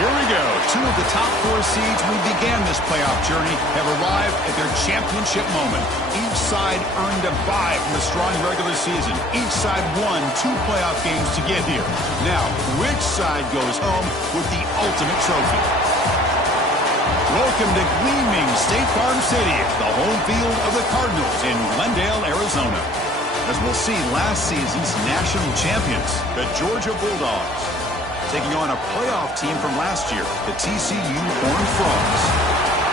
Here we go. Two of the top 4 seeds who began this playoff journey have arrived at their championship moment. Each side earned a bye from a strong regular season. Each side won 2 playoff games to get here. Now, which side goes home with the ultimate trophy? Welcome to gleaming State Farm City, the home field of the Cardinals in Glendale, Arizona. As we'll see last season's national champions, the Georgia Bulldogs, taking on a playoff team from last year, the TCU Horned Frogs.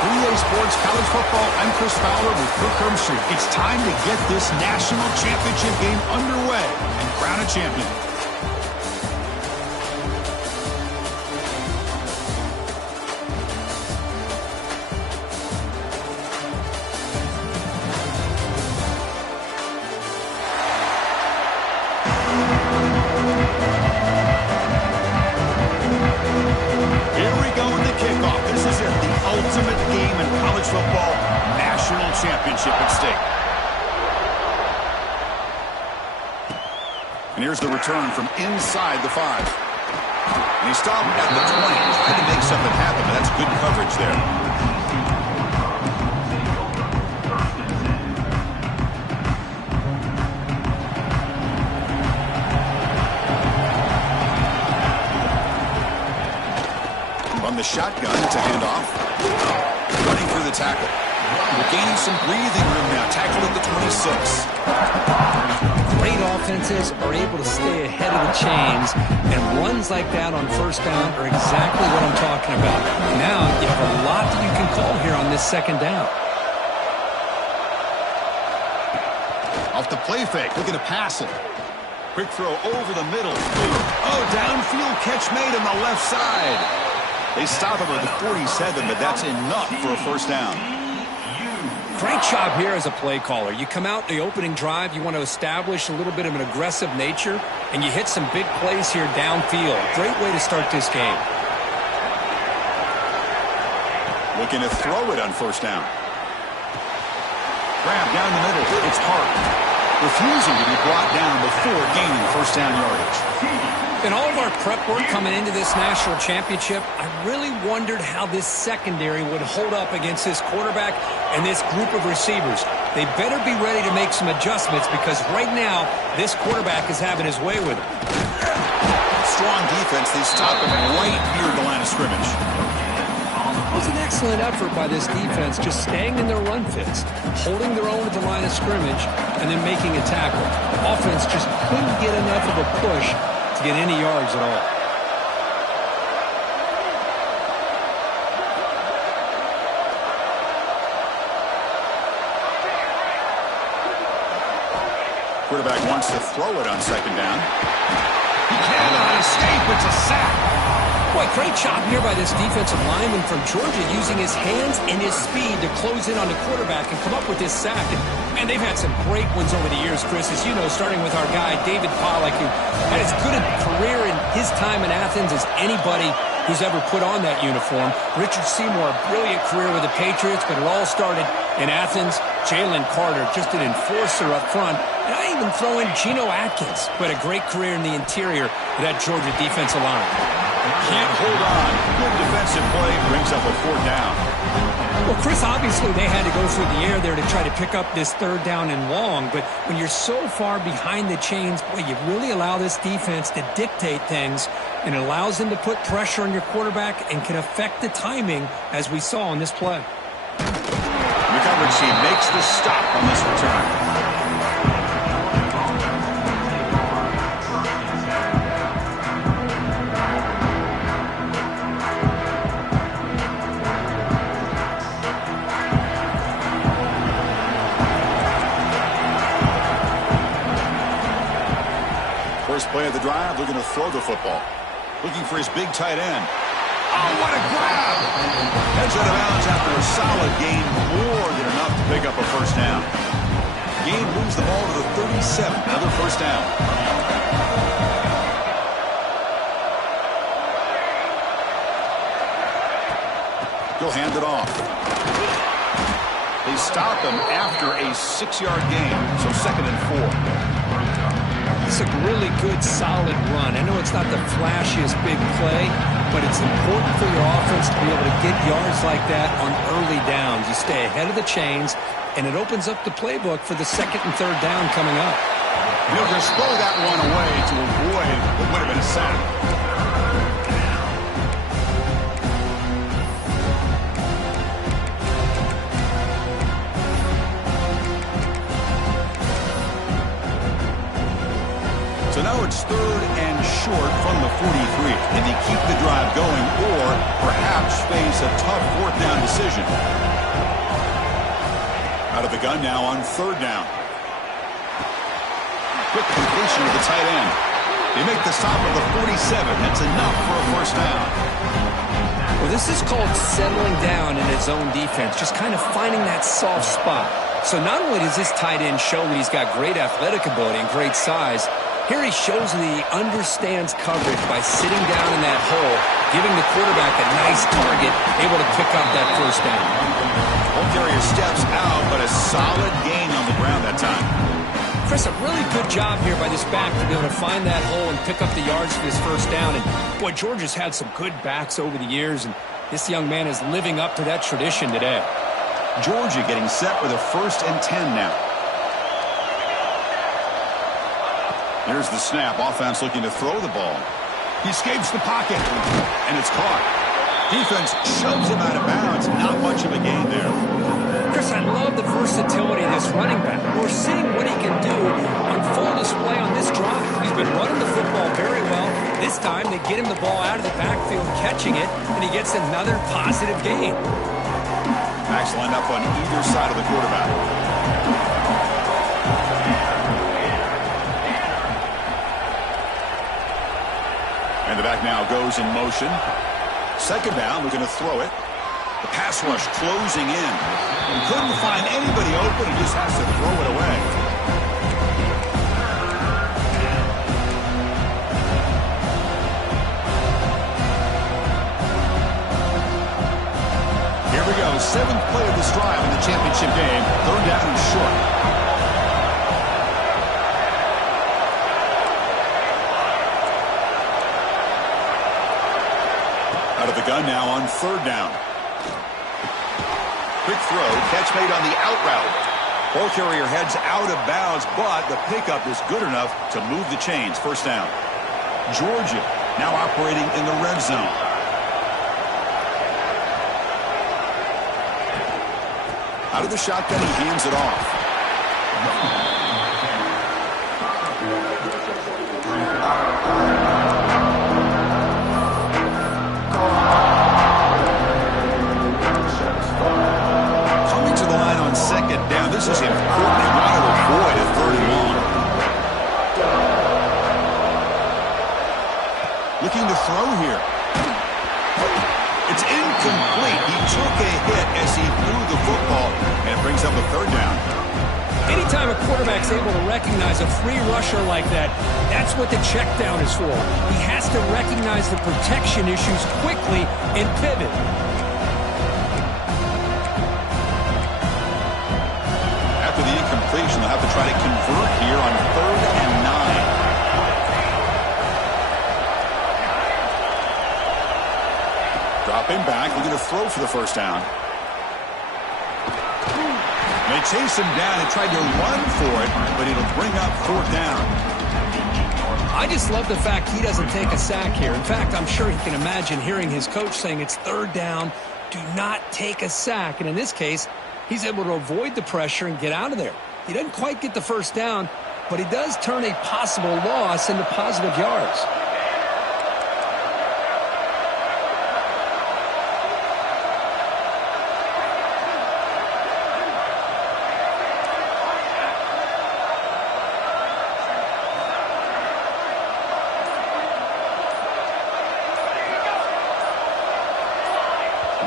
3A Sports College Football, I'm Chris Fowler with Kirk Hermstreet. It's time to get this national championship game underway and crown a champion. And here's the return from inside the 5. And he stopped at the 20. Tried to make something happen, but that's good coverage there. From the shotgun, it's a handoff. Running through the tackle. We're gaining some breathing room now. Tackled at the 26. Great offenses are able to stay ahead of the chains, and runs like that on first down are exactly what I'm talking about. Now you have a lot that you can call here on this second down. Off the play fake, looking to pass it. Quick throw over the middle. Oh, downfield catch made on the left side. They stop him at the 47, but that's enough for a first down. Great job here as a play caller. You come out the opening drive, you want to establish a little bit of an aggressive nature, and you hit some big plays here downfield. Great way to start this game. Looking to throw it on first down. Grab down the middle. It's Hart. Refusing to be brought down before gaining first down yardage. In all of our prep work coming into this national championship, I really wondered how this secondary would hold up against this quarterback and this group of receivers. They better be ready to make some adjustments because right now, this quarterback is having his way with them. Strong defense. They stop him right near the line of scrimmage. It was an excellent effort by this defense, just staying in their run fits, holding their own at the line of scrimmage, and then making a tackle. Offense just couldn't get enough of a push to get any yards at all. Quarterback wants to throw it on second down. He cannot escape. It's a sack. Boy, great job here by this defensive lineman from Georgia using his hands and his speed to close in on the quarterback and come up with this sack. And they've had some great ones over the years, Chris, as you know, starting with our guy, David Pollack, who had as good a career in his time in Athens as anybody who's ever put on that uniform. Richard Seymour, a brilliant career with the Patriots, but it all started in Athens. Jalen Carter, just an enforcer up front. And I even throw in Geno Atkins, who had a great career in the interior of that Georgia defensive line. Can't hold on. Good defensive play brings up a fourth down. Well, Chris, obviously they had to go through the air there to try to pick up this third down and long, but when you're so far behind the chains, boy, you really allow this defense to dictate things, and it allows them to put pressure on your quarterback and can affect the timing, as we saw on this play. The coverage team makes the stop on this return. Play of the drive, looking to throw the football. Looking for his big tight end. Oh, what a grab! Heads out of bounds after a solid gain, more than enough to pick up a first down. Gain moves the ball to the 37, another first down. He'll hand it off. They stop him after a 6-yard gain, so 2nd and 4. It's a really good, solid run. I know it's not the flashiest big play, but it's important for your offense to be able to get yards like that on early downs. You stay ahead of the chains, and it opens up the playbook for the 2nd and 3rd down coming up. He'll just throw that one away to avoid what would have been a sack. So now it's 3rd and short from the 43. Can they keep the drive going or perhaps face a tough 4th down decision? Out of the gun now on 3rd down. Quick completion to the tight end. They make the stop at the 47. That's enough for a first down. Well, this is called settling down in his own defense, just kind of finding that soft spot. So not only does this tight end show that he's got great athletic ability and great size, here he shows that he understands coverage by sitting down in that hole, giving the quarterback a nice target, able to pick up that first down. Ball carrier steps out, but a solid gain on the ground that time. Chris, a really good job here by this back to be able to find that hole and pick up the yards for this first down. And, boy, Georgia's had some good backs over the years, and this young man is living up to that tradition today. Georgia getting set with a 1st and 10 now. Here's the snap. Offense looking to throw the ball. He escapes the pocket, and it's caught. Defense shoves him out of bounds. Not much of a gain there. Chris, I love the versatility of this running back. We're seeing what he can do on full display on this drive. He's been running the football very well. This time, they get him the ball out of the backfield, catching it, and he gets another positive gain. Backs lined up on either side of the quarterback. And the back now goes in motion. 2nd down, looking to throw it. The pass rush closing in. He couldn't find anybody open. He just has to throw it away. Here we go. 7th play of this drive in the championship game. 3rd down and short. Out of the gun now on 3rd down. Quick throw, catch made on the out route. Ball carrier heads out of bounds, but the pickup is good enough to move the chains. First down. Georgia now operating in the red zone. Out of the shotgun, he hands it off. This is important. They want to avoid a 3rd and long. Looking to throw here. It's incomplete. He took a hit as he threw the football, and it brings up a 3rd down. Anytime a quarterback's able to recognize a free rusher like that, that's what the check down is for. He has to recognize the protection issues quickly and pivot. After the incompletion, they'll have to try to convert here on 3rd and 9. Dropping back, looking to throw for the first down. They chase him down and tried to run for it, but it'll bring up 4th down. I just love the fact he doesn't take a sack here. In fact, I'm sure he can imagine hearing his coach saying it's 3rd down, do not take a sack. And in this case, he's able to avoid the pressure and get out of there. He doesn't quite get the first down, but he does turn a possible loss into positive yards.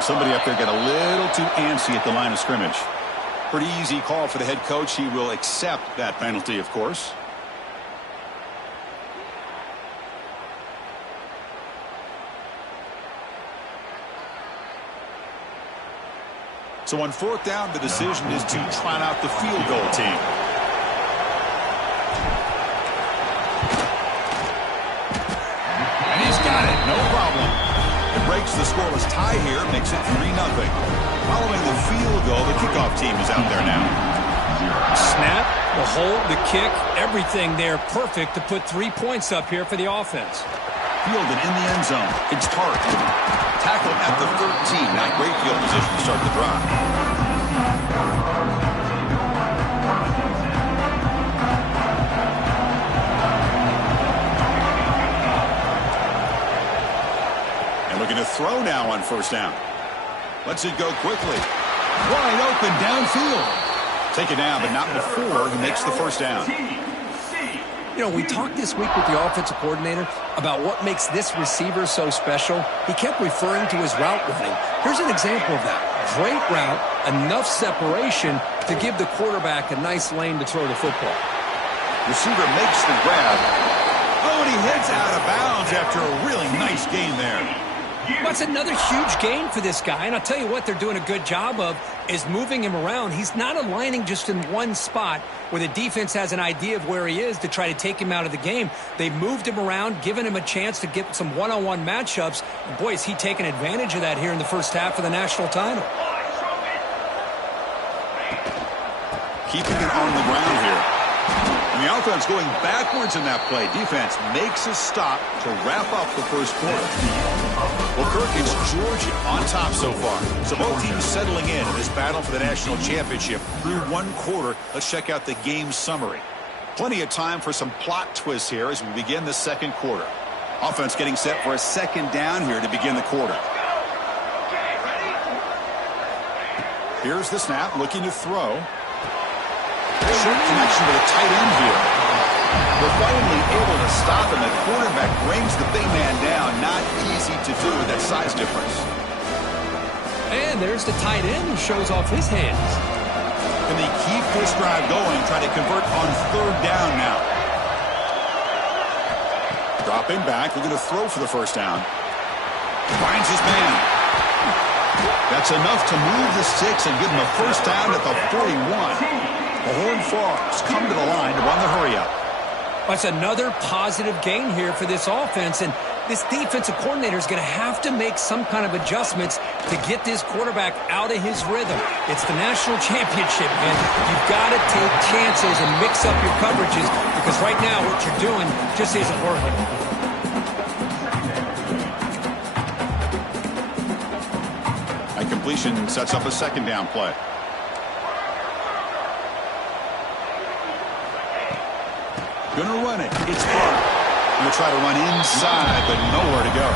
Somebody up there got a little too antsy at the line of scrimmage. Pretty easy call for the head coach. He will accept that penalty, of course. So on fourth down, the decision is to trot out the field goal team. And he's got it. No problem. It breaks the scoreless tie here, makes it 3-0. Following the field goal, the kickoff team is out there now. Snap, the hold, the kick, everything there perfect to put 3 points up here for the offense. Fielded in the end zone. It's Tartt. Tackle at the 13. Not great field position to start the drive. And looking to throw now on first down. Lets it go quickly. Wide open downfield. Take it down, but not before he makes the first down. You know, we talked this week with the offensive coordinator about what makes this receiver so special. He kept referring to his route running. Here's an example of that. Great route, enough separation to give the quarterback a nice lane to throw the football. Receiver makes the grab. Oh, and he heads out of bounds after a really nice gain there. That's another huge gain for this guy, and I'll tell you what they're doing a good job of is moving him around. He's not aligning just in one spot where the defense has an idea of where he is to try to take him out of the game. They've moved him around, given him a chance to get some one-on-one matchups. And boy, is he taking advantage of that here in the first half of the national title. Keeping it on the ground here. And the offense going backwards in that play. Defense makes a stop to wrap up the first quarter. Well, Kirk, it's Georgia on top so far. So both teams settling in this battle for the national championship through one quarter. Let's check out the game summary. Plenty of time for some plot twists here as we begin the second quarter. Offense getting set for a second down here to begin the quarter. Here's the snap, looking to throw. Short connection to the tight end here. We're finally able to stop him. The quarterback brings the big man down. Not easy to do with that size difference. And there's the tight end who shows off his hands. Can they keep this drive going, try to convert on third down now? Dropping back, looking to throw for the first down. Finds his man. That's enough to move the sticks and give him a first down at the 41. The Horned Frogs come to the line to run the hurry-up. That's another positive gain here for this offense, and this defensive coordinator is going to have to make some kind of adjustments to get this quarterback out of his rhythm. It's the national championship, man. You've got to take chances and mix up your coverages because right now what you're doing just isn't working. That completion sets up a second down play. Gonna run it. It's Tartt. Gonna try to run inside, but nowhere to go.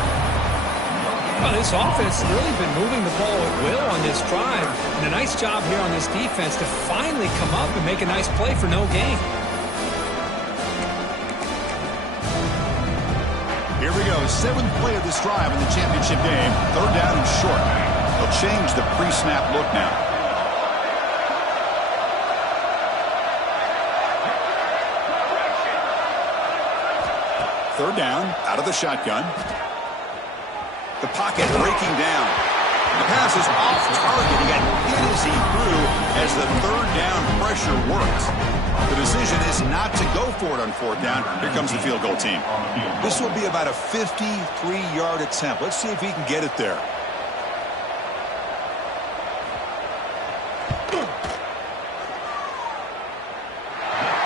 Well, this offense has really been moving the ball at will on this drive. And a nice job here on this defense to finally come up and make a nice play for no gain. Here we go. Seventh play of this drive in the championship game. Third down and short. They'll change the pre-snap look now. Third down, out of the shotgun. The pocket breaking down. The pass is off target. He got hit as he threw as the third down pressure worked. The decision is not to go for it on fourth down. Here comes the field goal team. This will be about a 53-yard attempt. Let's see if he can get it there.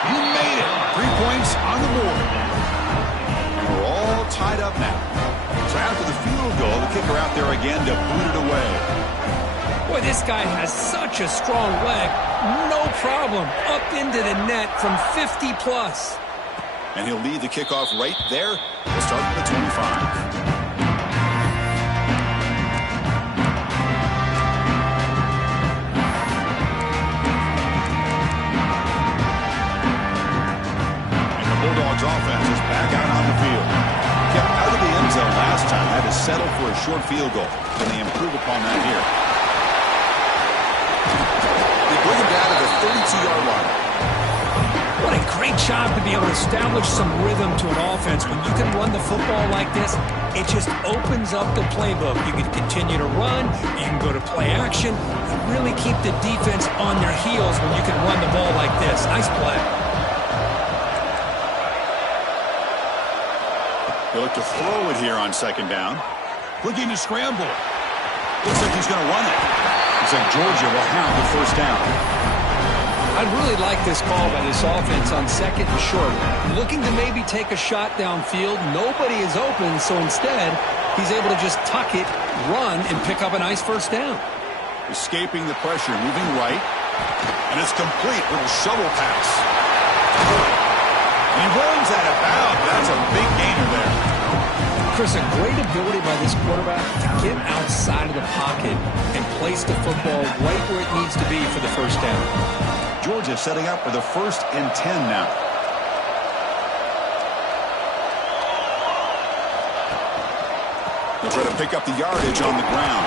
You made it. 3 points on the board. Tied up now. So after the field goal, the kicker out there again to boot it away. Boy, this guy has such a strong leg. No problem. Up into the net from 50 plus. And he'll lead the kickoff right there. We'll start at the 25. Bulldogs offense is back out on the field. Kept out of the end zone last time. That is settle for a short field goal. Can they improve upon that here? They bring him down to the 32-yard line. What a great job to be able to establish some rhythm to an offense. When you can run the football like this, it just opens up the playbook. You can continue to run. You can go to play action. And really keep the defense on their heels when you can run the ball like this. Nice play. They look to throw it here on second down. Looking to scramble. Looks like he's going to run it. Looks like Georgia will have the first down. I really like this call by this offense on second and short. Looking to maybe take a shot downfield. Nobody is open, so instead, he's able to just tuck it, run, and pick up a nice first down. Escaping the pressure, moving right. And it's complete with a shovel pass. He runs out of bounds. That's a big gainer there. Chris, a great ability by this quarterback to get outside of the pocket and place the football right where it needs to be for the first down. Georgia setting up for the 1st and 10 now. They'll try to pick up the yardage on the ground.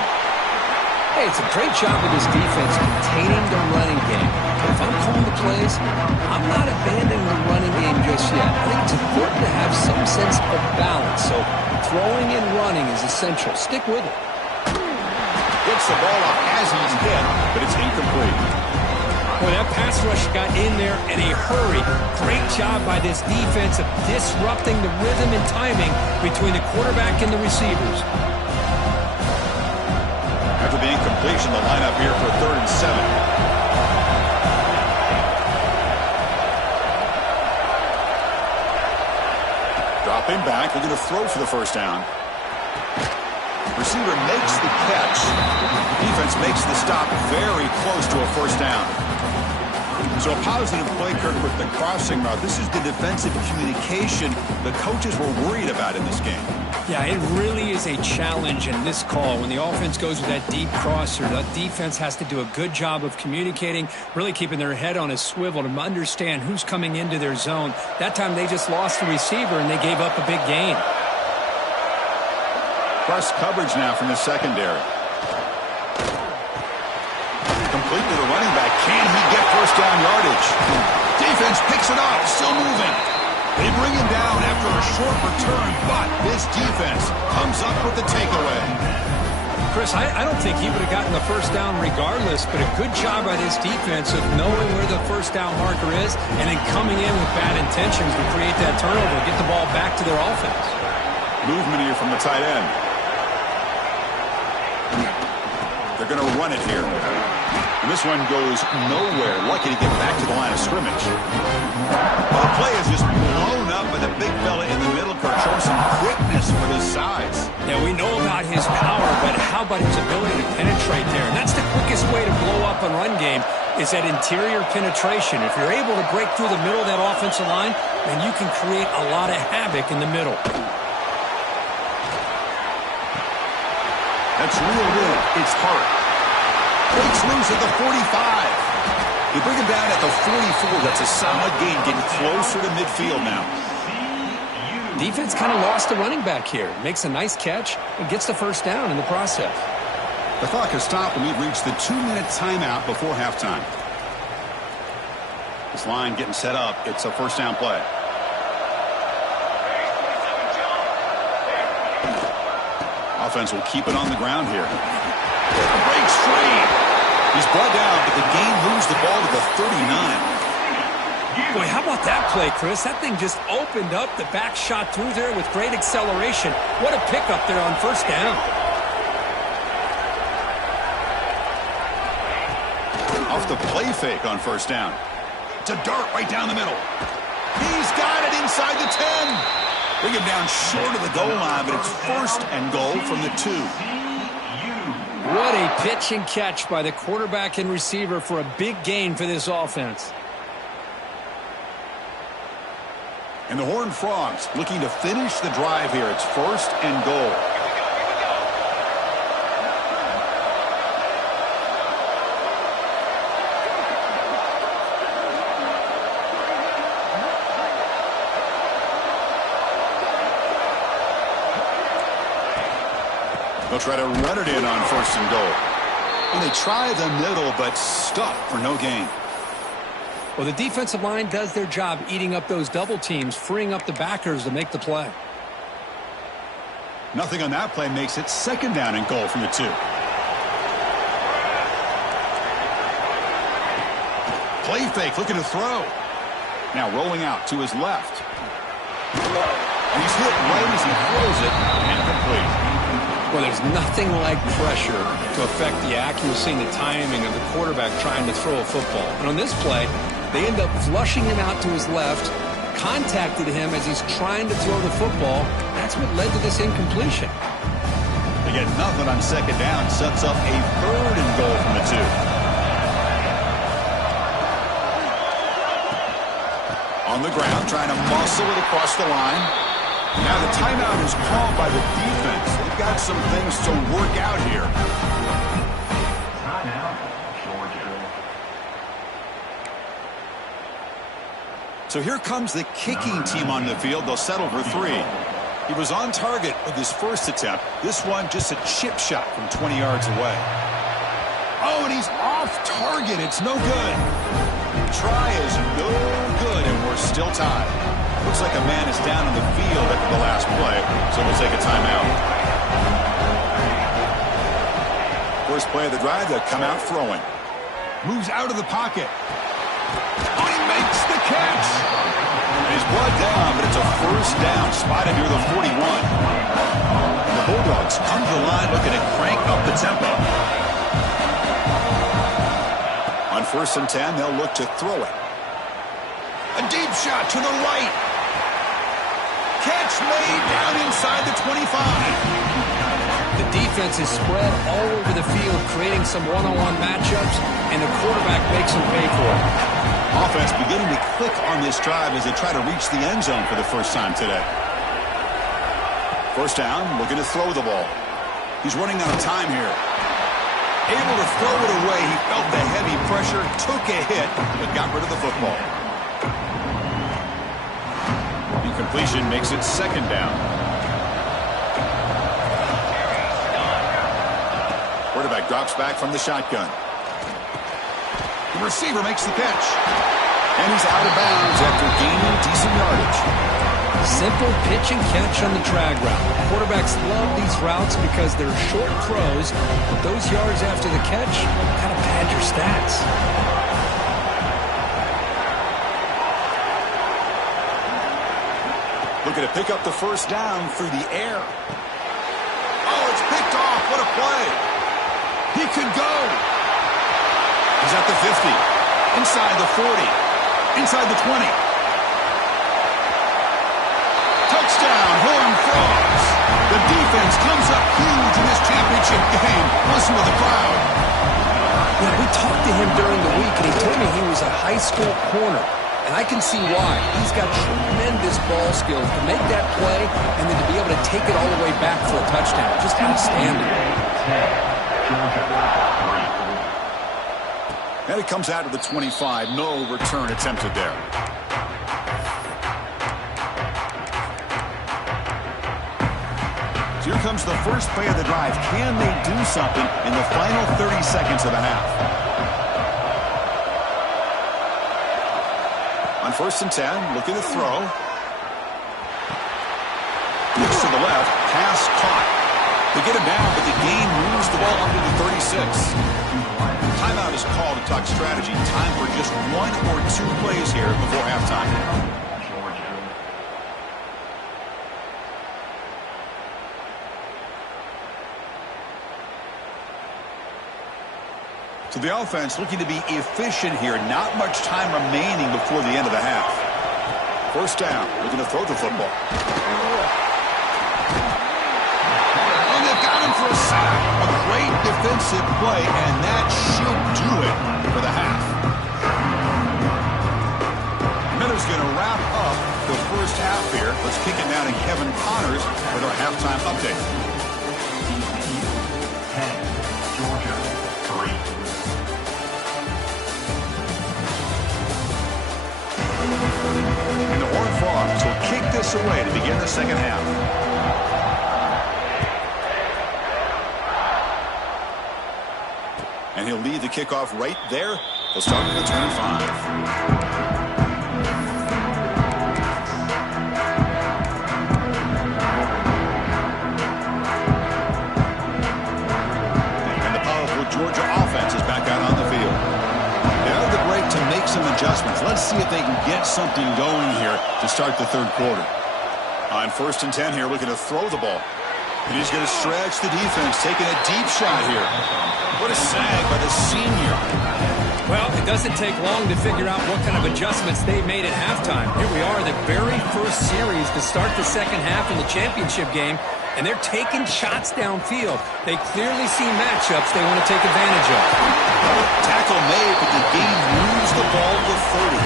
Hey, it's a great job of this defense containing the running game. If I'm calling the plays, I'm not abandoning the running game just yet. I think it's important to have some sense of balance. So throwing and running is essential. Stick with it. Gets the ball off as he's hit, but it's incomplete. Boy, that pass rush got in there in a hurry. Great job by this defense of disrupting the rhythm and timing between the quarterback and the receivers. After the incompletion, the lineup here for 3rd and 7. Dropping back, they're going to throw for the first down. Receiver makes the catch. Defense makes the stop very close to a first down. So a positive play, Kirk, with the crossing route. This is the defensive communication the coaches were worried about in this game. Yeah, it really is a challenge in this call. When the offense goes with that deep crosser, that defense has to do a good job of communicating, really keeping their head on a swivel to understand who's coming into their zone. That time they just lost the receiver and they gave up a big gain. Press coverage now from the secondary. Complete to the running back. Can he get first down yardage? Defense picks it up, still moving. They bring him down after a short return, but this defense comes up with the takeaway. Chris, I don't think he would have gotten the first down regardless, but a good job by this defense of knowing where the first down marker is and then coming in with bad intentions to create that turnover, get the ball back to their offense. Movement here from the tight end. They're going to run it here. And this one goes nowhere. Lucky to get back to the line of scrimmage. Well, the play is just blown up by the big fella in the middle. Kirk showing some quickness for his size. Yeah, we know about his power, but how about his ability to penetrate there? And that's the quickest way to blow up a run game is that interior penetration. If you're able to break through the middle of that offensive line, then you can create a lot of havoc in the middle. That's real good. It's hard. Breaks loose at the 45. They bring him down at the 44. That's a solid gain, getting closer to midfield now. Defense kind of lost the running back here. Makes a nice catch and gets the first down in the process. The clock has stopped and we've reached the 2-minute timeout before halftime. This line getting set up. It's a first down play. Offense will keep it on the ground here. Breaks free. He's brought down, but the gain moves the ball to the 39. Boy, how about that play, Chris? That thing just opened up. The back shot through there with great acceleration. What a pickup there on first down. Off the play fake on first down. To dirt right down the middle. He's got it inside the 10. Bring him down short of the goal line, but it's first and goal from the 2. What a pitch and catch by the quarterback and receiver for a big gain for this offense. And the Horned Frogs looking to finish the drive here. It's first and goal. They'll try to run it in on 1st and goal. And they try the middle, but stuck for no gain. Well, the defensive line does their job eating up those double teams, freeing up the backers to make the play. Nothing on that play makes it 2nd down and goal from the 2. Play fake, looking to throw. Now rolling out to his left. And he's hit right as he throws it, and complete. Well, there's nothing like pressure to affect the accuracy and the timing of the quarterback trying to throw a football. And on this play, they end up flushing him out to his left, contacted him as he's trying to throw the football. That's what led to this incompletion. They get nothing on 2nd down, sets up a 3rd and goal from the 2. On the ground, trying to muscle it across the line. Now the timeout is called by the defense. They've got some things to work out here. So here comes the kicking team on the field. They'll settle for 3. He was on target with his first attempt. This one just a chip shot from 20 yards away. Oh, and he's off target. It's no good. Try is no good, and we're still tied. Looks like a man is down on the field after the last play, so we'll take a timeout. First play of the drive, they'll come out throwing. Moves out of the pocket. Oh, he makes the catch. And he's brought down, but it's a 1st down, spotted near the 41. And the Bulldogs come to the line looking to crank up the tempo. On 1st and 10, they'll look to throw it. A deep shot to the right. Catch made down inside the 25. The defense is spread all over the field, creating some one-on-one matchups, and the quarterback makes them pay for it. Offense beginning to click on this drive as they try to reach the end zone for the first time today. 1st down, looking to throw the ball. He's running out of time here. Able to throw it away. He felt the heavy pressure, took a hit, but got rid of the football. Incompletion makes it 2nd down. Quarterback drops back from the shotgun. The receiver makes the catch. And he's out of bounds after gaining decent yardage. Simple pitch and catch on the drag route. Quarterbacks love these routes because they're short throws, but those yards after the catch kind of pad your stats. Looking to pick up the 1st down through the air. Oh, it's picked off. What a play. He could go. He's at the 50. Inside the 40. Inside the 20. Touchdown, Horned Frogs. The defense comes up huge in this championship game. Listen to the crowd. Yeah, we talked to him during the week, and he told me he was a high school corner. And I can see why. He's got tremendous ball skills to make that play and then to be able to take it all the way back for a touchdown. Just outstanding. And it comes out of the 25. No return attempted there. So here comes the first play of the drive. Can they do something in the final 30 seconds of the half? On 1st and 10, looking to throw. Looks to the left, pass caught. They get him down, but the gain moves the ball under the 36. Timeout is called to talk strategy. Time for just 1 or 2 plays here before halftime. So the offense looking to be efficient here. Not much time remaining before the end of the half. 1st down, looking to throw the football. Oh, they've got him for a sack. A great defensive play, and that should do it for the half. Miller's going to wrap up the first half here. Let's kick it down to Kevin Connors with our halftime update. Georgia 3. And the Horned Frogs will kick this away to begin the second half. And he'll lead the kickoff right there. He'll start with the 25. Georgia offense is back out on the field. They have the break to make some adjustments. Let's see if they can get something going here to start the third quarter. On 1st and 10 here, looking to throw the ball. And he's going to stretch the defense, taking a deep shot here. What a sag by the senior. Well, it doesn't take long to figure out what kind of adjustments they made at halftime. Here we are, the very first series to start the second half in the championship game, and they're taking shots downfield. They clearly see matchups they want to take advantage of. Tackle made, but the game moves the ball to 30.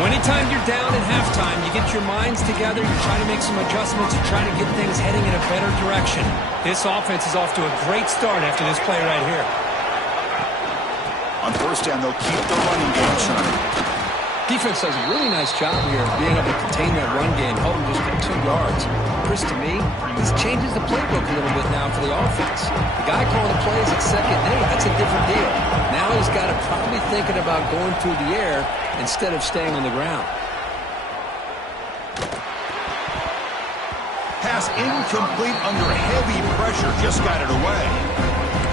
Well, anytime you're down at halftime, you get your minds together, you try to make some adjustments, you try to get things heading in a better direction. This offense is off to a great start after this play right here. On 1st down, they'll keep the running game churning. Defense does a really nice job here of being able to contain that run game, hold them just at 2 yards. Chris, to me, this changes the playbook a little bit now for the offense. The guy calling the plays at second, hey, that's a different deal. Now he's got to probably thinking about going through the air instead of staying on the ground. Pass incomplete under heavy pressure, just got it away.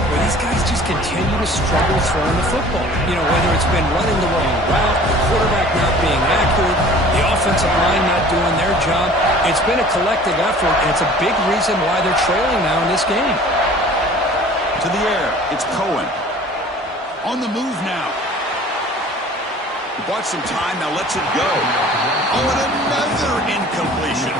Well, these guys just continue to struggle throwing the football. You know, whether it's been running the wrong route, the quarterback not being accurate, the offensive line not doing their job. It's been a collective effort, and it's a big reason why they're trailing now in this game. To the air, it's Cohen. On the move now. He bought some time, now lets it go. Oh, and another incompletion.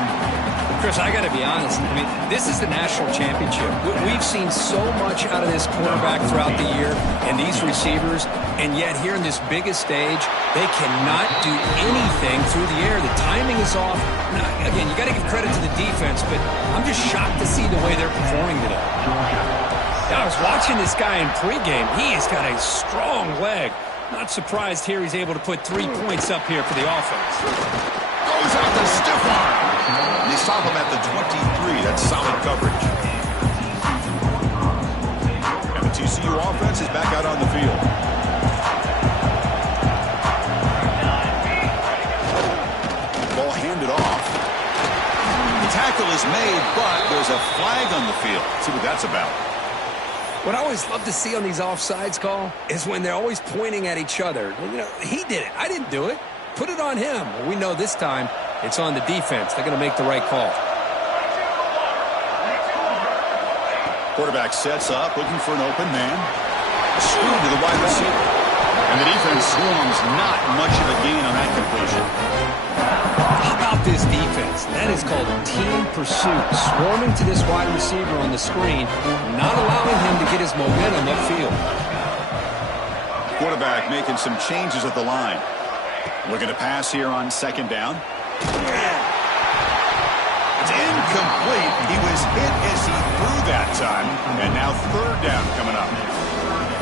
Chris, I got to be honest. I mean, this is the national championship. We've seen so much out of this quarterback throughout the year and these receivers, and yet here in this biggest stage, they cannot do anything through the air. The timing is off. Now, again, you got to give credit to the defense, but I'm just shocked to see the way they're performing today. I was watching this guy in pregame. He has got a strong leg. Not surprised here he's able to put 3 points up here for the offense. Goes out the stiff arm. And they stop him at the 23. That's solid coverage. And the TCU offense is back out on the field. Ball handed off. The tackle is made, but there's a flag on the field. Let's see what that's about. What I always love to see on these offsides call is when they're always pointing at each other. You know, he did it. I didn't do it. Put it on him. Well, we know this time it's on the defense. They're going to make the right call. Quarterback sets up, looking for an open man. Screwed to the wide receiver. And the defense swarms, not much of a gain on that completion. How about this defense? That is called team pursuit. Swarming to this wide receiver on the screen, not allowing him to get his momentum upfield. Quarterback making some changes at the line. Looking to pass here on 2nd down. It's incomplete. He was hit as he threw that time. And now 3rd down coming up.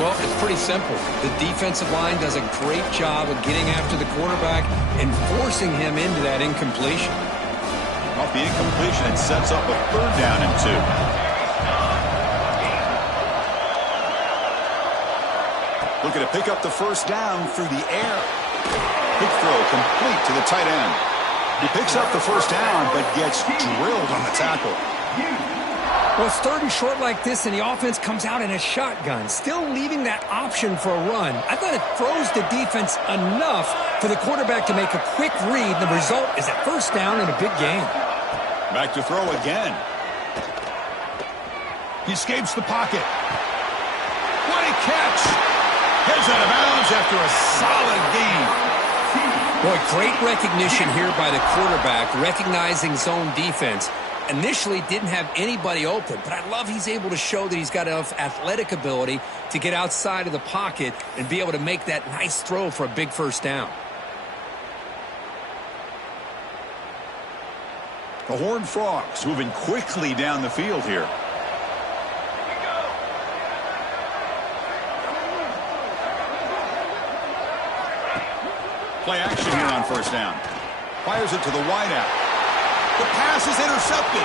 Well, it's pretty simple. The defensive line does a great job of getting after the quarterback and forcing him into that incompletion. Off the incompletion, it sets up a 3rd down and 2. Looking to pick up the 1st down through the air. Quick throw complete to the tight end. He picks up the 1st down, but gets drilled on the tackle. Well, it's 3rd and short like this, and the offense comes out in a shotgun, still leaving that option for a run. I thought it throws the defense enough for the quarterback to make a quick read. The result is a 1st down in a big game. Back to throw again. He escapes the pocket. What a catch! Heads out of bounds after a solid game. Boy, great recognition here by the quarterback, recognizing zone defense. Initially didn't have anybody open, but I love he's able to show that he's got enough athletic ability to get outside of the pocket and be able to make that nice throw for a big 1st down. The Horned Frogs moving quickly down the field here. Play action here on 1st down. Fires it to the wideout. The pass is intercepted.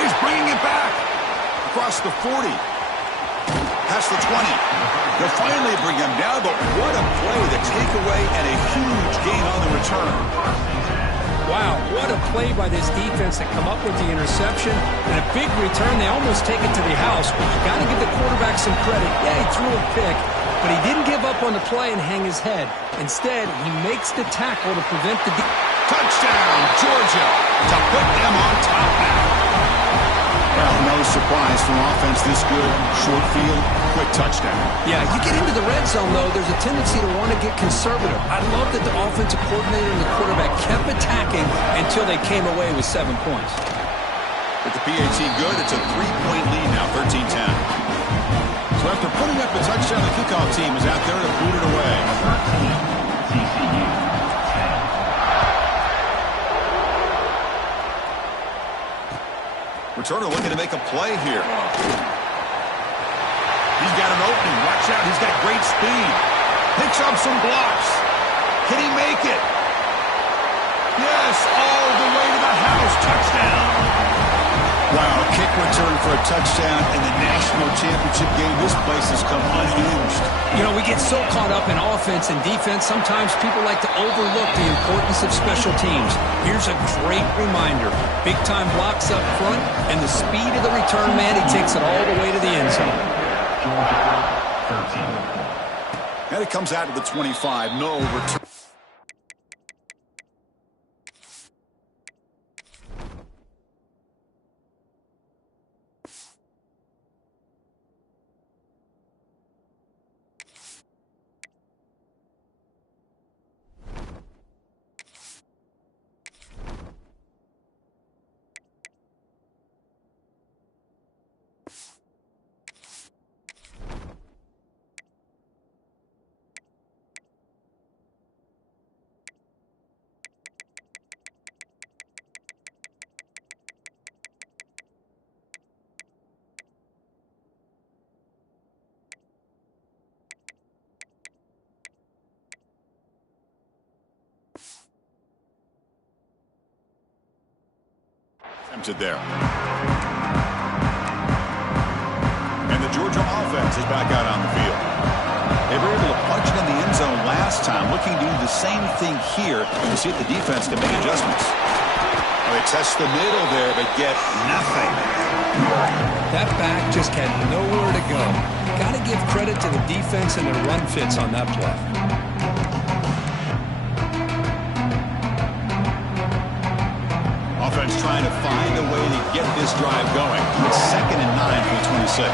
He's bringing it back across the 40. Past the 20. They'll finally bring him down, but what a play. The takeaway and a huge gain on the return. Wow, what a play by this defense to come up with the interception and a big return. They almost take it to the house, but you got to give the quarterback some credit. Yeah, he threw a pick, but he didn't give up on the play and hang his head. Instead, he makes the tackle to prevent the touchdown, Georgia, to put them on top now. Well, no surprise from offense this good. Short field, quick touchdown. Yeah, you get into the red zone, though, there's a tendency to want to get conservative. I love that the offensive coordinator and the quarterback kept attacking until they came away with 7 points. With the PAT good, it's a 3-point lead now, 13-10. So after putting up a touchdown, the kickoff team is out there to boot it away. 13, TCU, 10. Returner looking to make a play here. He's got an opening. Watch out. He's got great speed. Picks up some blocks. Can he make it? Yes, all the way to the house. Touchdown. Wow, a kick return for a touchdown in the national championship game. This place has come unhinged. You know, we get so caught up in offense and defense, sometimes people like to overlook the importance of special teams. Here's a great reminder. Big-time blocks up front, and the speed of the return man, he takes it all the way to the end zone. Georgia, 13. And it comes out to the 25. No return. Tempted there. And the Georgia offense is back out on the field. They were able to punch it in the end zone last time, looking to do the same thing here to see if the defense can make adjustments. Well, they test the middle there, but get nothing. That back just had nowhere to go. Got to give credit to the defense and their run fits on that play. Offense trying to find a way to get this drive going. It's 2nd and 9 from the 26.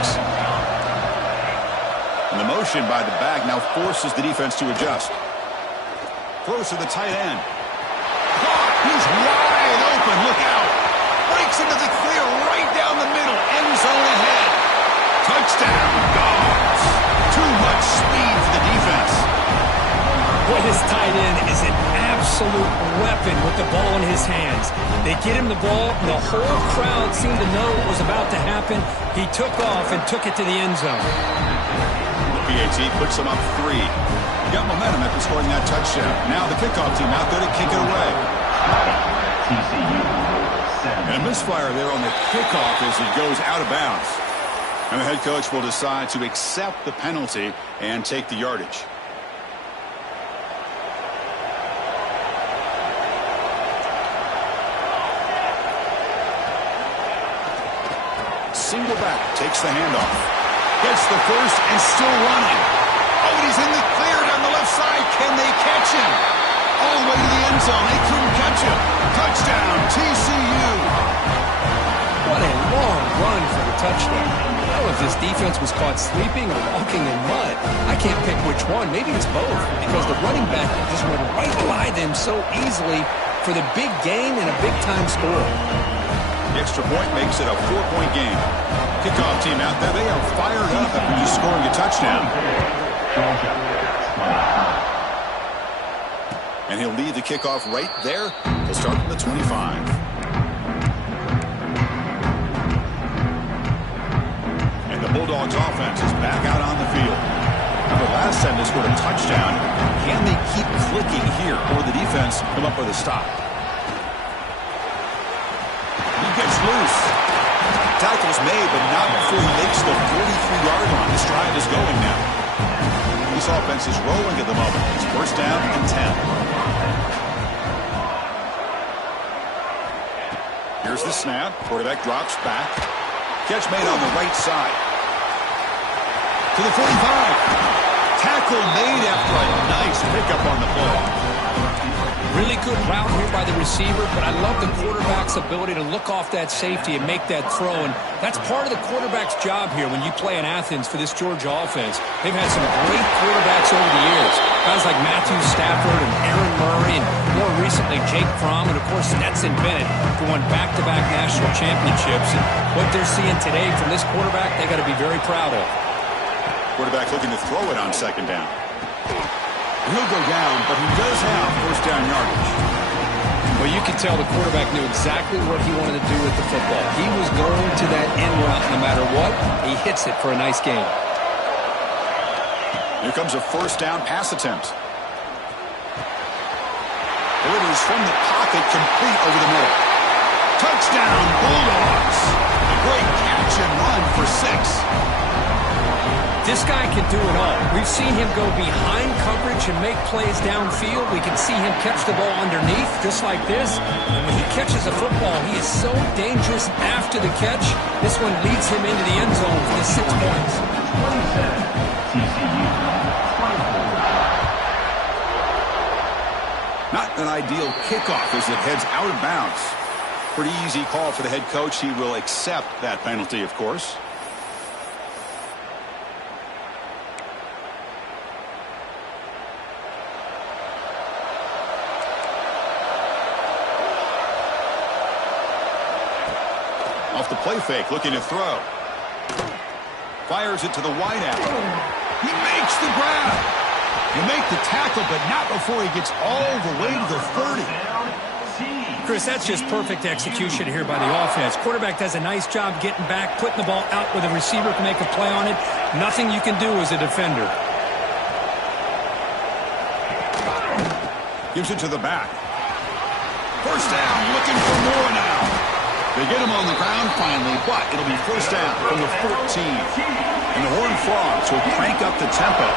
And the motion by the back now forces the defense to adjust. Throws to the tight end. Caught! He's wide open. Look out. Breaks into the clear right down the middle. End zone ahead. Touchdown, Dawgs. Too much speed for the defense. Boy, this tight end is an absolute weapon with the ball in his hands. They get him the ball, and the whole crowd seemed to know what was about to happen. He took off and took it to the end zone. The PAT puts him up 3. He got momentum after scoring that touchdown. Now the kickoff team out there to kick it away. TCU, 7. And a misfire there on the kickoff as it goes out of bounds. And the head coach will decide to accept the penalty and take the yardage. Single back, takes the handoff. Gets the first and still running. Oh, and he's in the clear down the left side. Can they catch him? All the way to the end zone. They couldn't catch him. Touchdown, TCU. What a long run for the touchdown. I don't know if this defense was caught sleeping or walking in mud. I can't pick which one. Maybe it's both, because the running back just went right by them so easily for the big gain and a big-time score. The extra point makes it a 4-point game. Kickoff team out there, they are fired up after just scoring a touchdown. Georgia, 25. And he'll lead the kickoff right there. He'll start from the 25. And the Bulldogs offense is back out on the field. Remember, last time they scored a touchdown. Can they keep clicking here, or the defense come up with a stop? Gets loose. Tackle's made, but not before he makes the 43-yard line. offense is rolling at the moment. It's first down and 10. Here's the snap. Quarterback drops back. Catch made on the right side. To the 45. Tackle made after a nice pickup on the play. Really good route here by the receiver, but I love the quarterback's ability to look off that safety and make that throw. And that's part of the quarterback's job here when you play in Athens for this Georgia offense. They've had some great quarterbacks over the years. Guys like Matthew Stafford and Aaron Murray, and more recently Jake Fromm, and of course Stetson Bennett, who won back-to-back national championships. And what they're seeing today from this quarterback, they got to be very proud of. Quarterback looking to throw it on second down. He'll go down, but he does have first down yardage. Well, you can tell the quarterback knew exactly what he wanted to do with the football. He was going to that end route no matter what. He hits it for a nice gain. Here comes a first down pass attempt. Delivers from the pocket, complete over the middle. Touchdown, Bulldogs. A great catch and run for 6. This guy can do it all. We've seen him go behind coverage and make plays downfield. We can see him catch the ball underneath, just like this. And when he catches a football, he is so dangerous after the catch. This one leads him into the end zone for the 6 points. Not an ideal kickoff as it heads out of bounds. Pretty easy call for the head coach. He will accept that penalty, of course. Off the play fake, looking to throw. Fires it to the wideout. He makes the grab. You make the tackle, but not before he gets all the way to the 30. Chris, that's just perfect execution here by the offense. Quarterback does a nice job getting back, putting the ball out where the receiver can make a play on it. Nothing you can do as a defender. Gives it to the back. First down, looking for more now. They get him on the ground finally, but it'll be first down from the 14. And the Horned Frogs will crank up the tempo.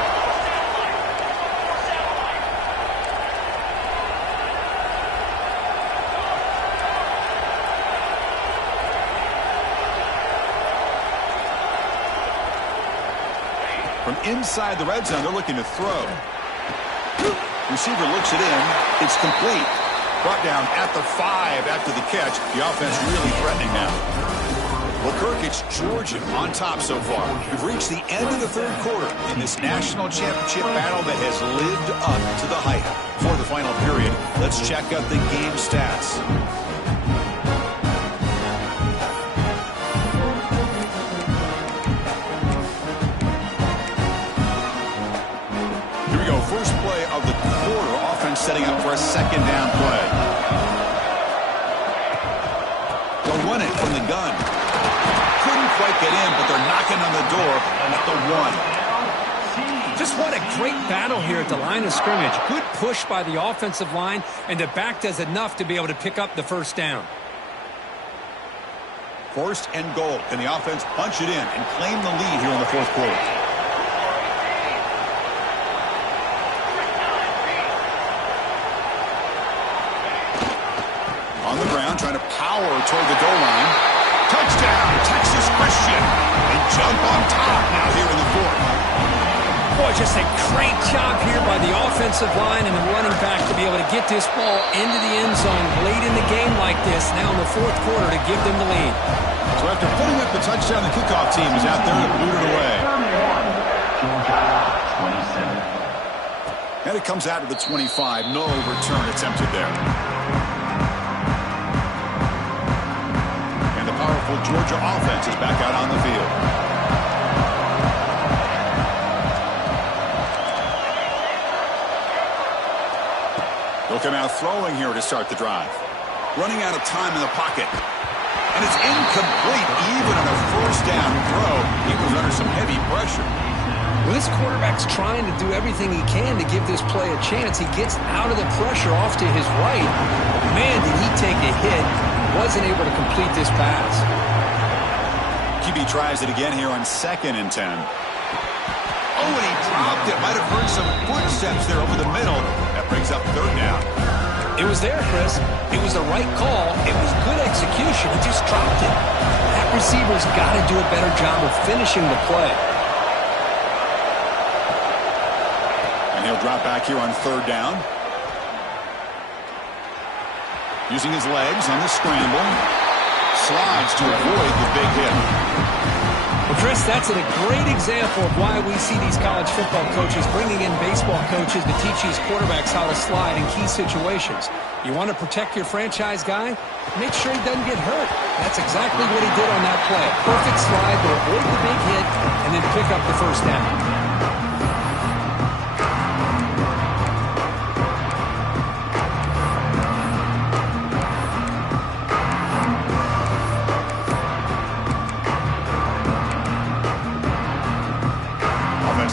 From inside the red zone, they're looking to throw. Receiver looks it in. It's complete. Brought down at the 5 after the catch. The offense really threatening now. Well, Kirk, it's Georgia on top so far. We've reached the end of the third quarter in this national championship battle that has lived up to the hype. For the final period, let's check out the game stats. Here we go. First play of the quarter. Offense setting up for a second down play. They'll run it from the gun. Couldn't quite get in, but they're knocking on the door at the 1. Just what a great battle here at the line of scrimmage. Good push by the offensive line, and the back does enough to be able to pick up the first down. First and goal. Can the offense punch it in and claim the lead here in the fourth quarter? On the ground, trying to power toward the goal line. Touchdown, Texas Christian. They jump on top now here in the fourth. Boy, just a great job here by the offensive line and the running back to be able to get this ball into the end zone late in the game like this, now in the fourth quarter, to give them the lead. So after putting up the touchdown, the kickoff team is out there to boot it away. And it comes out to the 25. No return attempted there. Powerful Georgia offense is back out on the field. They'll come out throwing here to start the drive. Running out of time in the pocket. And it's incomplete even on a first down throw. He was under some heavy pressure. Well, this quarterback's trying to do everything he can to give this play a chance. He gets out of the pressure off to his right. Man, did he take a hit. Wasn't able to complete this pass. QB tries it again here on 2nd and 10. Oh, and he dropped it. Might have heard some footsteps there over the middle. That brings up third down. It was there, Chris. It was the right call. It was good execution. He just dropped it. That receiver's got to do a better job of finishing the play. And he'll drop back here on third down. Using his legs on the scramble. Slides to avoid the big hit. Well, Chris, that's a great example of why we see these college football coaches bringing in baseball coaches to teach these quarterbacks how to slide in key situations. You want to protect your franchise guy? Make sure he doesn't get hurt. That's exactly what he did on that play. Perfect slide to avoid the big hit and then pick up the first down.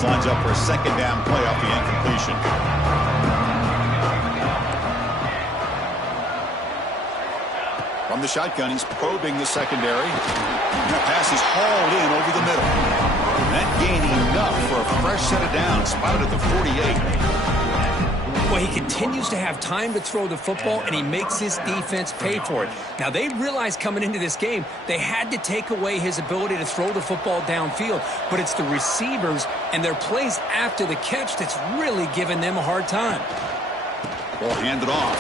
Lines up for a second down play off the incompletion. From the shotgun, he's probing the secondary. And that pass is hauled in over the middle. And that gained enough for a fresh set of downs, spotted at the 48. Well, he continues to have time to throw the football, and he makes his defense pay for it. Now, they realized coming into this game they had to take away his ability to throw the football downfield, but it's the receivers and their plays after the catch that's really giving them a hard time. Ball handed off.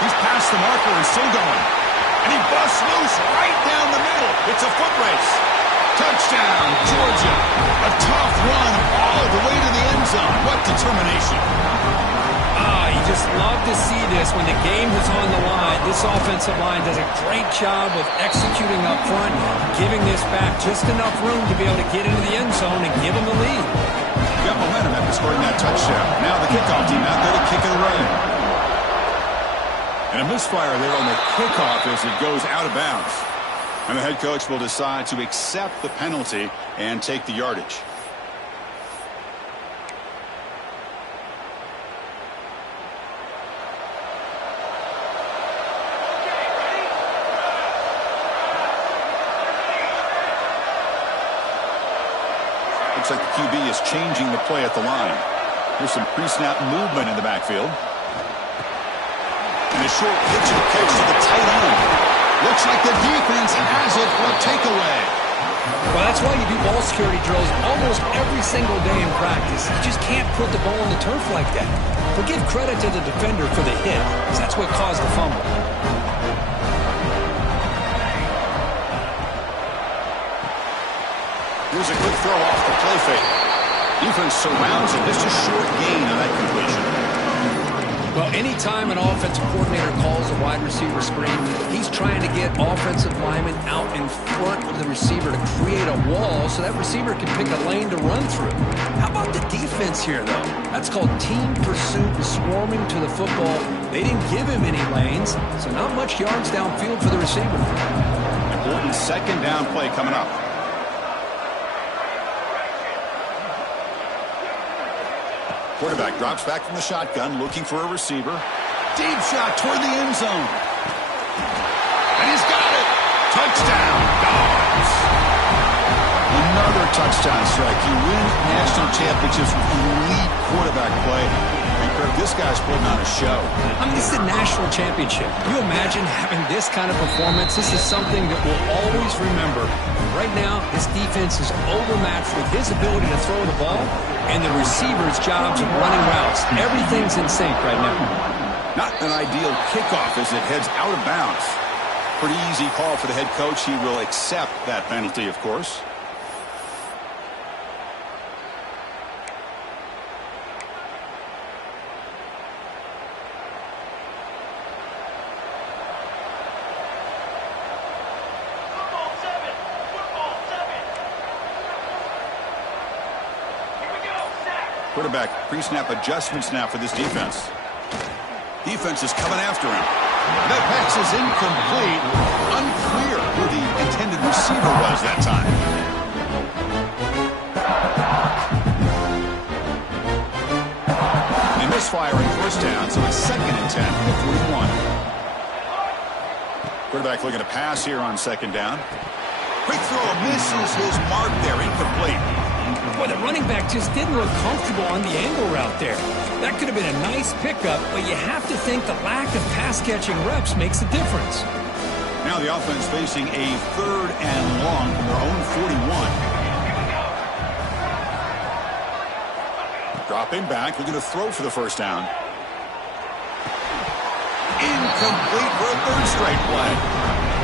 He's past the marker and still going. And he busts loose right down the middle. It's a foot race. Touchdown, Georgia. A tough run all the way to the end zone. What determination. You just love to see this when the game is on the line. This offensive line does a great job of executing up front, giving this back just enough room to be able to get into the end zone and give them the lead. Got momentum after scoring that touchdown. Now the kickoff team out there to kick it away. And a misfire there on the kickoff as it goes out of bounds. And the head coach will decide to accept the penalty and take the yardage. Looks like the QB is changing the play at the line. There's some pre-snap movement in the backfield. And a short pitch catch to the tight end. Looks like the defense has it for a takeaway. Well, that's why you do ball security drills almost every single day in practice. You just can't put the ball on the turf like that. But give credit to the defender for the hit, because that's what caused the fumble. Here's a quick throw off the play fake. Defense surrounds it. Just a short gain on that completion. Well, anytime an offensive coordinator calls a wide receiver screen, he's trying to get offensive linemen out in front of the receiver to create a wall so that receiver can pick a lane to run through. How about the defense here, though? That's called team pursuit and swarming to the football. They didn't give him any lanes, so not much yards downfield for the receiver. Important second down play coming up. Quarterback drops back from the shotgun, looking for a receiver. Deep shot toward the end zone. And he's got it. Touchdown, Dawgs. Another touchdown strike. You win national championships with elite quarterback play. And Kirk, this guy's putting on a show. I mean, this is a national championship. Can you imagine having this kind of performance? This is something that we'll always remember. Right now, this defense is overmatched with his ability to throw the ball and the receiver's jobs of running routes. Everything's in sync right now. Not an ideal kickoff as it heads out of bounds. Pretty easy call for the head coach. He will accept that penalty, of course. Quarterback pre-snap adjustments now for this defense. Defense is coming after him. That pass is incomplete. Unclear who the intended receiver was that time. They misfire in first down, so it's 2nd and 10 at 41. Quarterback looking to pass here on 2nd down. Quick throw misses his mark there, incomplete. Boy, the running back just didn't look comfortable on the angle route there. That could have been a nice pickup, but you have to think the lack of pass-catching reps makes a difference. Now the offense facing a 3rd and long from their own 41. Dropping back, looking to throw for the first down. Incomplete for a 3rd straight play.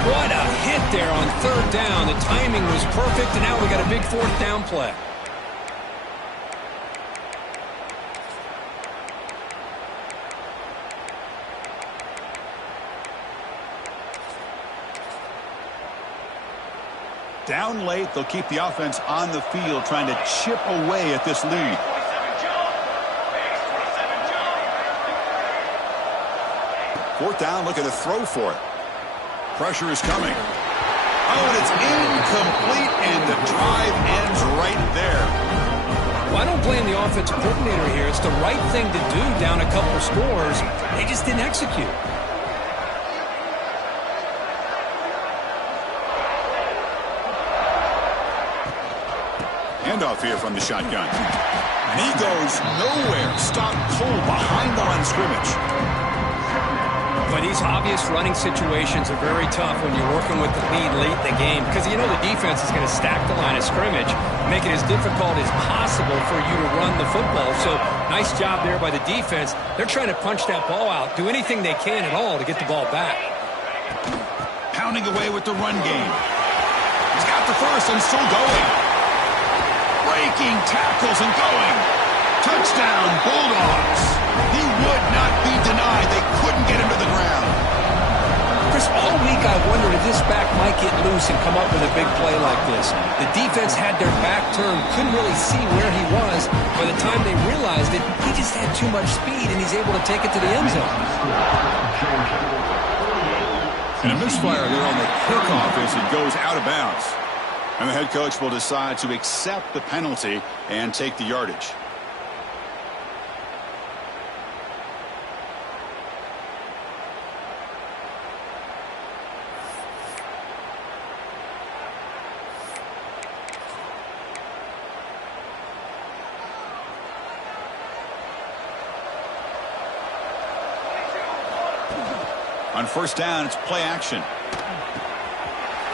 What a hit there on 3rd down. The timing was perfect, and now we got a big 4th down play. Down late, they'll keep the offense on the field, trying to chip away at this lead. Fourth down, looking to throw for it. Pressure is coming. Oh, and it's incomplete, and the drive ends right there. Well, I don't blame the offensive coordinator here. It's the right thing to do down a couple scores. They just didn't execute. Handoff here from the shotgun. And he goes nowhere. Stopped cold behind the line of scrimmage. But these obvious running situations are very tough when you're working with the lead late in the game, because you know the defense is going to stack the line of scrimmage, make it as difficult as possible for you to run the football. So nice job there by the defense. They're trying to punch that ball out, do anything they can at all to get the ball back. Pounding away with the run game. He's got the first and still going. Breaking tackles and going. Touchdown, Bulldogs. He would not be denied. They couldn't get him to the ground. Chris, all week I wondered if this back might get loose and come up with a big play like this. The defense had their back turned, couldn't really see where he was. By the time they realized it, he just had too much speed, and he's able to take it to the end zone. And a misfire there on the kickoff as it goes out of bounds. And the head coach will decide to accept the penalty and take the yardage. On first down, it's play action.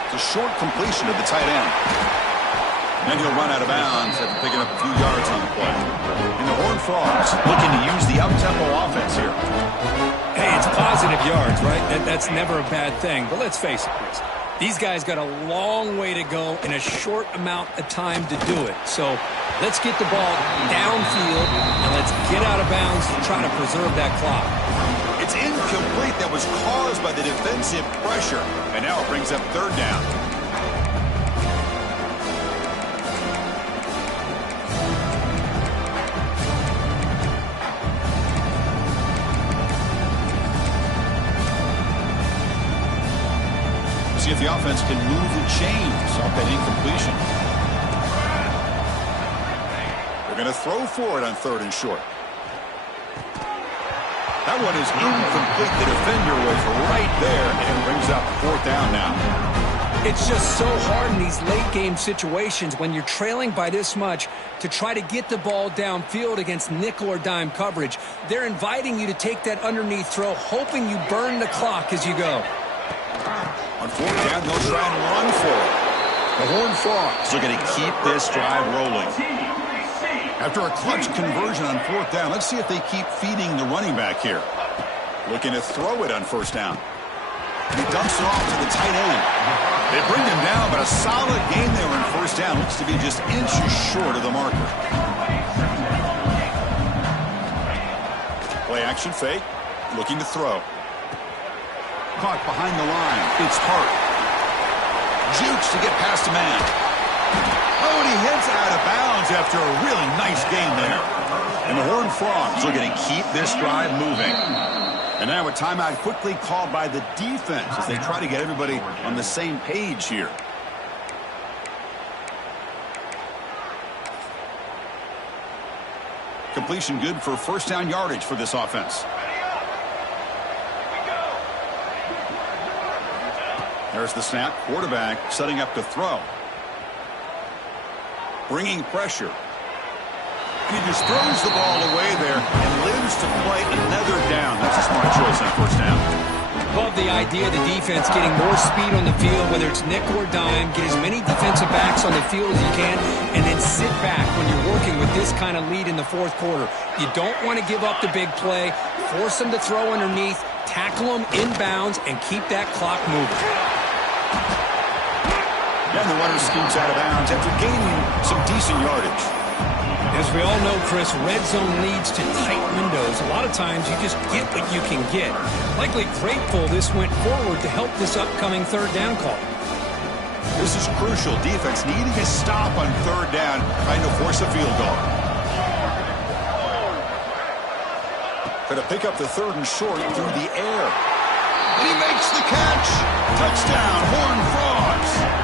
It's a short completion to the tight end. And then he'll run out of bounds after picking up a few yards on the play. And the Horned Frogs looking to use the up-tempo offense here. Hey, it's positive yards, right? That's never a bad thing. But let's face it, Chris. These guys got a long way to go in a short amount of time to do it. So let's get the ball downfield, and let's get out of bounds to try to preserve that clock. It's incomplete. That was caused by the defensive pressure. And now it brings up third down. See if the offense can move the chains off that incompletion. They're going to throw for it on third and short. That one is incomplete. The defender was right there, and it brings up fourth down now. It's just so hard in these late-game situations when you're trailing by this much to try to get the ball downfield against nickel or dime coverage. They're inviting you to take that underneath throw, hoping you burn the clock as you go. On fourth down, they'll try and run for it. The Horned Frogs are going to keep this drive rolling. After a clutch conversion on fourth down, let's see if they keep feeding the running back here. Looking to throw it on first down. He dumps it off to the tight end. They bring him down, but a solid gain there on first down. Looks to be just inches short of the marker. Play action fake. Looking to throw. Caught behind the line. It's Hart. Jukes to get past a man. Oh, and he heads out of bounds after a really nice gain there. And the Horned Frogs are going to keep this drive moving. And now a timeout quickly called by the defense as they try to get everybody on the same page here. Completion good for first down yardage for this offense. There's the snap. Quarterback setting up to throw. bringing pressure. And he just throws the ball away there and lives to play another down. That's a smart choice on first down. Love the idea of the defense getting more speed on the field, whether it's nickel or dime. Get as many defensive backs on the field as you can, and then sit back when you're working with this kind of lead in the fourth quarter. You don't want to give up the big play. Force them to throw underneath, tackle them inbounds, and keep that clock moving. And the runner scoots out of bounds after gaining some decent yardage. As we all know, Chris, red zone leads to tight windows. A lot of times you just get what you can get. Likely grateful this went forward to help this upcoming third down call. This is crucial. Defense needing a stop on third down, trying to force a field goal. Going to pick up the third and short through the air. And he makes the catch. Touchdown, Horned Frogs.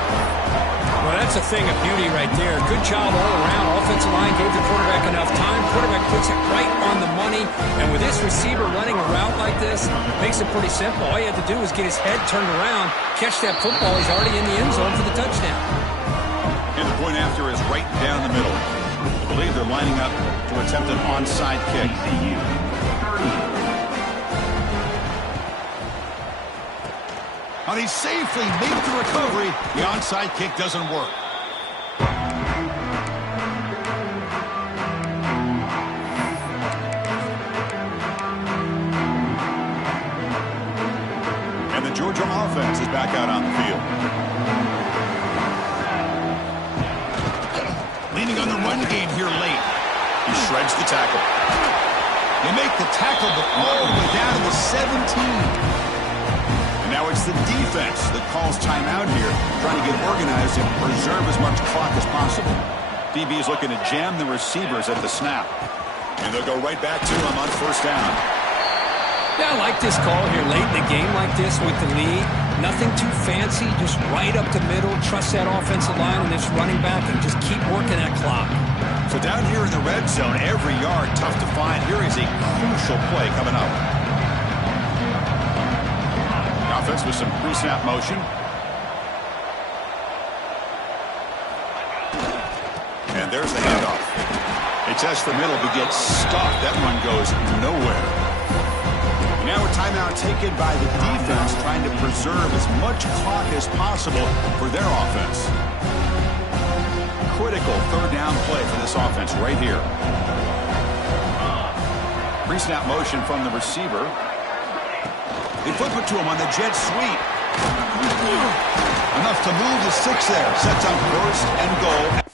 Well, that's a thing of beauty right there. Good job all around. Offensive line gave the quarterback enough time. Quarterback puts it right on the money. And with this receiver running a route like this, makes it pretty simple. All you have to do is get his head turned around, catch that football. He's already in the end zone for the touchdown. And the point after is right down the middle. I believe they're lining up to attempt an onside kick. TCU 30. And he safely made the recovery. The onside kick doesn't work. And the Georgia offense is back out on the field. Leaning on the run game here late. He shreds the tackle. They make the tackle, but all the way down to the 17. Now it's the defense that calls timeout here, trying to get organized and preserve as much clock as possible. DB is looking to jam the receivers at the snap. And they'll go right back to him on first down. Yeah, I like this call here late in the game like this with the lead. Nothing too fancy, just right up the middle. Trust that offensive line and this running back and just keep working that clock. So down here in the red zone, every yard tough to find. Here is a crucial play coming up. Offense with some pre-snap motion. And there's the handoff. They test the middle but get stuck. That one goes nowhere. Now a timeout taken by the defense, trying to preserve as much clock as possible for their offense. Critical third down play for this offense right here. Pre-snap motion from the receiver. They flip it to him on the jet sweep. Enough to move the six there. Sets up first and goal.